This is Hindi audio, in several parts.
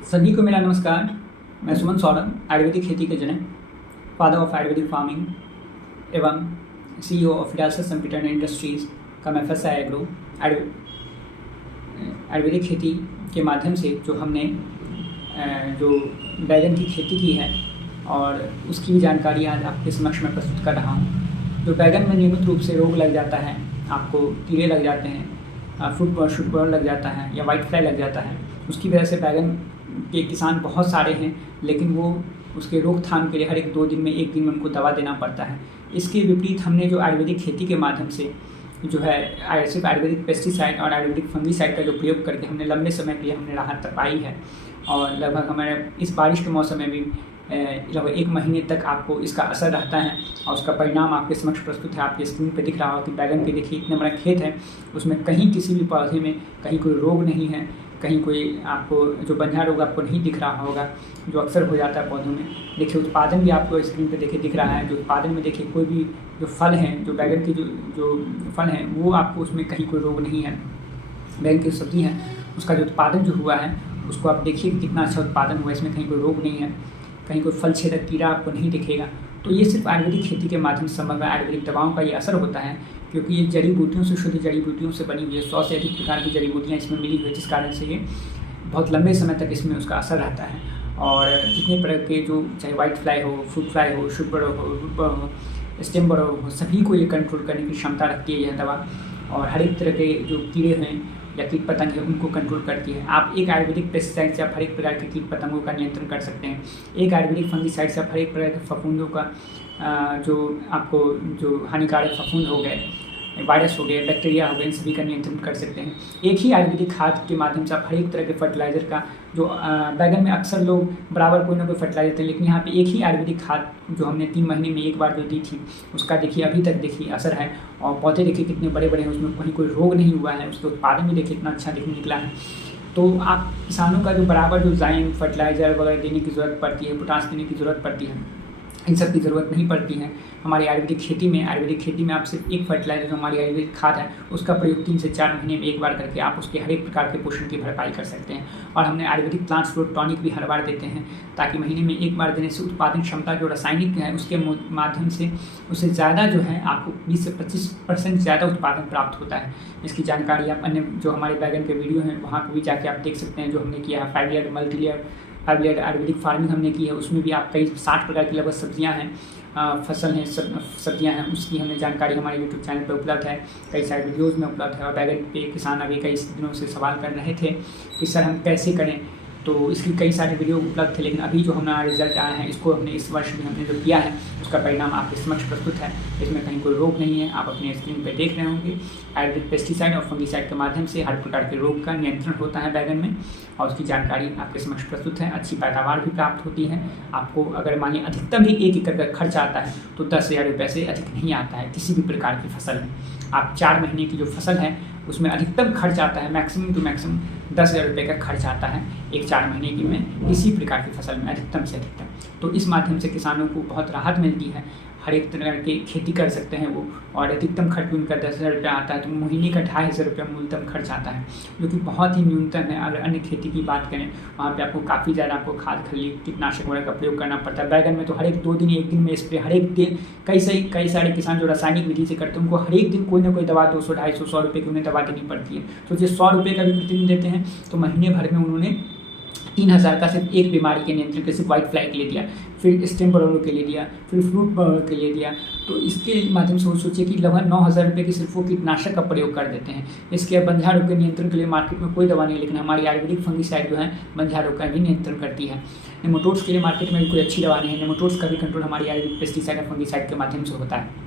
सभी को मेरा नमस्कार। मैं सुमन सौरभ, आयुर्वेदिक खेती के जनक, फादर ऑफ आयुर्वेदिक फार्मिंग एवं CEO ऑफ हिडालसा संपीटन इंडस्ट्रीज़ का मैं FSI एग्रो आयुर्वेदिक खेती के माध्यम से जो हमने जो बैगन की खेती की है और उसकी भी जानकारी आज आपके समक्ष में प्रस्तुत कर रहा हूँ। जो बैगन में नियमित रूप से रोग लग जाता है, आपको कीड़े लग जाते हैं, शूट बर्न लग जाता है या वाइट फ्लाई लग जाता है, उसकी वजह से बैगन के किसान बहुत सारे हैं, लेकिन वो उसके रोकथाम के लिए हर एक 2 दिन में 1 दिन में उनको दवा देना पड़ता है। इसके विपरीत हमने जो आयुर्वेदिक खेती के माध्यम से जो है सिर्फ आयुर्वेदिक पेस्टिसाइड और आयुर्वेदिक फंगीसाइड का जो प्रयोग करके हमने लंबे समय के लिए हमने राहत पाई है। और लगभग हमारे इस बारिश के मौसम में भी लगभग 1 महीने तक आपको इसका असर रहता है और उसका परिणाम आपके समक्ष प्रस्तुत है। आपके स्क्रीन पर दिख रहा हो कि बैगन के देखिए इतना बड़ा खेत है, उसमें कहीं किसी भी पौधे में कहीं कोई रोग नहीं है, कहीं कोई आपको जो बंझा रोग आपको नहीं दिख रहा होगा, जो अक्सर हो जाता है पौधों में। देखिए उत्पादन भी आपको स्क्रीन पे देखिए दिख रहा है। जो उत्पादन में देखिए कोई भी जो फल हैं, जो बैगन के जो फल हैं, वो आपको उसमें कहीं कोई रोग नहीं है। बैगन की सब्जी है, उसका जो उत्पादन जो हुआ है उसको आप देखिए कितना अच्छा उत्पादन हुआ है, इसमें कहीं कोई रोग नहीं है, कहीं कोई फल छेदक कीड़ा आपको नहीं दिखेगा। तो ये सिर्फ आयुर्वेदिक खेती के माध्यम से संभव है। आयुर्वेदिक दवाओं का ये असर होता है क्योंकि ये जड़ी बूटियों से, शुद्ध जड़ी बूटियों से बनी हुई है। 100 से अधिक प्रकार की जड़ी बूटियाँ इसमें मिली हुई है, जिस कारण से ये बहुत लंबे समय तक इसमें उसका असर रहता है। और जितने प्रकार के जो चाहे वाइट फ्लाई हो, फ्रूट फ्लाई हो, शूट बर्ड हो, रूट बर्ड हो, स्टेम बर्ड हो, सभी को ये कंट्रोल करने की क्षमता रखती है यह दवा। और हर एक तरह के जो कीड़े हैं या कीट पतंग है उनको कंट्रोल करती है। आप एक आयुर्वेदिक पेस्टिसाइड से आप हर एक प्रकार के कीट पतंगों का नियंत्रण कर सकते हैं। एक आयुर्वेदिक फंगीसाइड से आप हर एक प्रकार के फफूंदों का जो आपको जो हानिकारक फफूंद हो गए, वायरस हो गए, बैक्टीरिया हो गए, इन सभी का नियंत्रण कर सकते हैं। एक ही आयुर्वेदिक खाद के माध्यम से आप हर एक तरह के फर्टिलाइज़र का जो बैगन में अक्सर लोग बराबर कोई ना कोई फर्टिलाइजर देते हैं, लेकिन यहाँ पे एक ही आयुर्वेदिक खाद जो हमने 3 महीने में एक बार जो दी थी, उसका देखिए अभी तक देखिए असर है। और पौधे देखिए कितने बड़े बड़े हैं, उसमें कहीं कोई रोग नहीं हुआ है, उसके उत्पादन भी देखिए इतना अच्छा देखने निकला है। तो आप किसानों का जो बराबर जो जाइम फर्टिलाइज़र वगैरह देने की ज़रूरत पड़ती है, पोटाश देने की ज़रूरत पड़ती है, इन सब की ज़रूरत नहीं पड़ती है हमारी आयुर्वेदिक खेती में आप सिर्फ एक फर्टिलाइजर जो हमारी आयुर्वेदिक खाद है उसका प्रयोग 3 से 4 महीने में एक बार करके आप उसके हर एक प्रकार के पोषण की भरपाई कर सकते हैं। और हमने आयुर्वेदिक प्लांट फ्रूट टॉनिक भी हर बार देते हैं, ताकि महीने में एक बार देने से उत्पादन क्षमता जो रासायनिक है उसके माध्यम से उससे ज़्यादा जो है आपको 20 से 25% ज़्यादा उत्पादन प्राप्त होता है। इसकी जानकारी आप अन्य जो हमारे बैगन के वीडियो हैं वहाँ पर भी जाके आप देख सकते हैं। जो हमने किया है 5 layer multi-layer 5 layer Ayurvedic farming हमने की है, उसमें भी आप कई 60 प्रकार की लगभग सब्जियां हैं, फसल हैं, सब्जियां हैं, उसकी हमें जानकारी हमारे YouTube चैनल पर उपलब्ध है, कई सारे वीडियोस में उपलब्ध है। और बैगन पे किसान अभी कई दिनों से सवाल कर रहे थे कि सर हम कैसे करें, तो इसकी कई सारे वीडियो उपलब्ध थे। लेकिन अभी जो हमारा रिजल्ट आया है, इसको हमने इस वर्ष में हमने जो किया है उसका परिणाम आपके समक्ष प्रस्तुत है। इसमें कहीं कोई रोग नहीं है, आप अपने स्क्रीन पर देख रहे होंगे। आयुर्वेदिक पेस्टिसाइड और फंगीसाइड के माध्यम से हर प्रकार के रोग का नियंत्रण होता है बैगन में, और उसकी जानकारी आपके समक्ष प्रस्तुत है। अच्छी पैदावार भी प्राप्त होती है। आपको अगर मानिए अधिकतम भी 1 एकड़ का खर्च आता है तो 10,000 रुपये से अधिक नहीं आता है किसी भी प्रकार की फसल में। आप 4 महीने की जो फसल है उसमें अधिकतम खर्च आता है, मैक्सिमम टू मैक्सिमम 10,000 रुपये का खर्च आता है एक 4 महीने की में किसी प्रकार की फसल में अधिकतम से अधिकतम। तो इस माध्यम से किसानों को बहुत राहत मिलती है, हर एक तरह की खेती कर सकते हैं वो। और अधिकतम खर्च उनका 10,000 रुपये आता है, तो महीने का 2,500 रुपये न्यूनतम खर्च आता है, जो कि बहुत ही न्यूनतम है। अगर अन्य खेती की बात करें वहाँ पे आपको काफ़ी ज़्यादा आपको खाद खली कीटनाशक वगैरह का प्रयोग करना पड़ता है। बैगन में तो हर एक 2 दिन 1 दिन में स्प्रे, हर एक दिन कई सारे किसान जो रासायनिक विधि से करते हैं उनको हर एक दिन कोई ना कोई दवा 200, 250, 100 रुपये की उन्हें दवा देनी पड़ती है। तो जो 100 रुपये का भी प्रतिदिन देते हैं तो महीने भर में उन्होंने 3,000 का सिर्फ एक बीमारी के नियंत्रण के सिर्फ वाइट फ्लाई के लिए दिया, फिर स्टेम बर्ड के लिए दिया, फिर फ्रूट बर्ड के लिए दिया। तो इसके माध्यम से वो सोचिए कि लगभग 9,000 रुपये की सिर्फ वो कीटनाशक का प्रयोग कर देते हैं। इसके बंझा रोग के नियंत्रण के लिए मार्केट में कोई दवा नहीं है, लेकिन हमारी आयुर्वेदिक फंगीसाइड जो है बंझा रोग का भी नियंत्रण करती है। नेमाटोड्स के लिए मार्केट में भी कोई अच्छी दवा नहीं है, नेमाटोड्स का भी कंट्रोल हमारी आयुर्वेदिक पेस्टिसाइड और फंगीसाइड के माध्यम से होता है।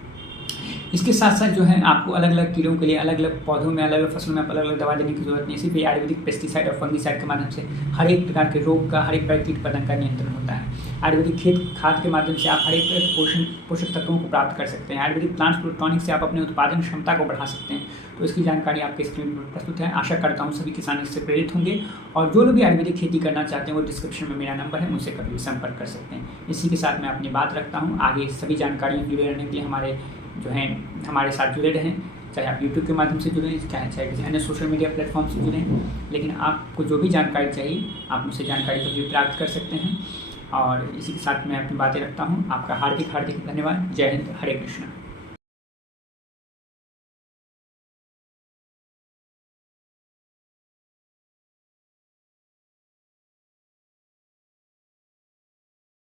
इसके साथ साथ जो है आपको अलग अलग कीड़ों के लिए अलग अलग पौधों में अलग अलग फसलों में अलग अलग दवा देने की जरूरत नहीं है। सिर्फ आयुर्वेदिक पेस्टिसाइड और फंगीसाइड के माध्यम से हर एक प्रकार के रोग का, हर एक प्रकार कीट पतंग का नियंत्रण होता है। आयुर्वेदिक खेत खाद के माध्यम से आप हर एक प्रकार के पोषक तत्वों को प्राप्त कर सकते हैं। आयुर्वेदिक प्लांट फ्रूट टॉनिक से आप अपने उत्पादन क्षमता को बढ़ा सकते हैं। तो इसकी जानकारी आपके स्क्रीन पर प्रस्तुत है। आशा करता हूँ सभी किसान इससे प्रेरित होंगे, और जो लोग भी आयुर्वेदिक खेती करना चाहते हैं वो डिस्क्रिप्शन में मेरा नंबर है, मुझसे कभी भी संपर्क कर सकते हैं। इसी के साथ मैं अपनी बात रखता हूँ। आगे सभी जानकारियाँ जुड़े रहने के लिए हमारे जो हैं हमारे साथ जुड़े रहें। चाहे आप यूट्यूब के माध्यम से जुड़ें, चाहे किसी अन्य सोशल मीडिया प्लेटफॉर्म से जुड़ें, लेकिन आपको जो भी जानकारी चाहिए आप मुझसे जानकारी कभी प्राप्त कर सकते हैं। और इसी के साथ मैं अपनी बातें रखता हूँ। आपका हार्दिक धन्यवाद। जय हिंद, हरे कृष्णा।